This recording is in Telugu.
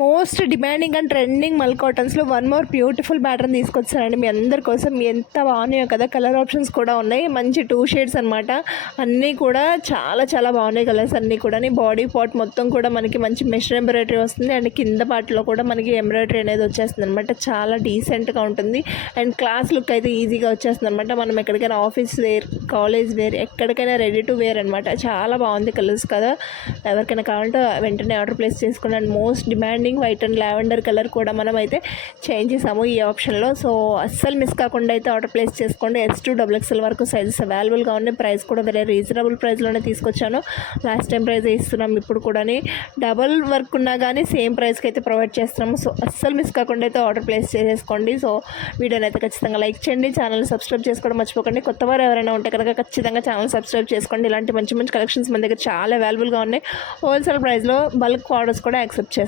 మోస్ట్ డిమాండింగ్ అండ్ ట్రెండింగ్ మల్ కాటన్స్లో వన్ మోర్ బ్యూటిఫుల్ ప్యాటర్న్ తీసుకొచ్చారండి మీ అందరి కోసం. ఎంత బాగున్నాయో కదా, కలర్ ఆప్షన్స్ కూడా ఉన్నాయి. మంచి 2 షేడ్స్ అనమాట. అన్నీ కూడా చాలా చాలా బాగున్నాయి కలర్స్ అన్నీ కూడా. బాడీ పార్ట్ మొత్తం కూడా మనకి మంచి మెషిన్ ఎంబ్రాయిడరీ వస్తుంది అండ్ కింద పార్ట్లో కూడా మనకి ఎంబ్రాయిడరీ అనేది వచ్చేస్తుంది అనమాట. చాలా డీసెంట్గా ఉంటుంది అండ్ క్లాస్ లుక్ అయితే ఈజీగా వచ్చేస్తుంది అనమాట. మనం ఎక్కడికైనా ఆఫీస్ వేర్, కాలేజ్ వేర్, ఎక్కడికైనా రెడీ టు వేర్ అనమాట. చాలా బాగుంది కలర్స్ కదా. ఎవరికైనా కావాలంటే వెంటనే ఆర్డర్ ప్లేస్ చేసుకోండి. And most demanding white and lavender colour కూడా మనం అయితే చేంజ్ చేసాము ఈ ఆప్షన్లో. సో అస్సలు మిస్ కాకుండా అయితే ఆర్డర్ ప్లేస్ చేసుకోండి. S2 XXL వరకు సైజెస్ అవైలబుల్గా ఉన్నాయి. ప్రైస్ కూడా వెరీ రీజనబుల్ ప్రైస్లోనే తీసుకొచ్చాను. లాస్ట్ టైం ప్రైస్ ఇస్తున్నాం, ఇప్పుడు కూడా డబల్ వర్క్ ఉన్నా కానీ సేమ్ ప్రైస్కి అయితే ప్రొవైడ్ చేస్తున్నాము. సో అస్సలు మిస్ కాకుండా అయితే ఆర్డర్ ప్లేస్ చేసేసుకోండి. సో వీడియోని అయితే ఖచ్చితంగా లైక్ చేయండి, ఛానల్ సబ్స్క్రైబ్ చేసుకోవడం మర్చిపోకండి. కొత్త వారు ఎవరైనా ఉంటే కనుక ఖచ్చితంగా ఛానల్ సబ్స్క్రైబ్ చేసుకోండి. ఇలాంటి మంచి మంచి కలెక్షన్స్ మన దగ్గర చాలా అవైలబుల్గా ఉన్నాయి. హోల్సేల్ ప్రైస్లో బల్క్ ఆర్డర్స్ కూడా యాక్సెప్ట్ చేస్తాం.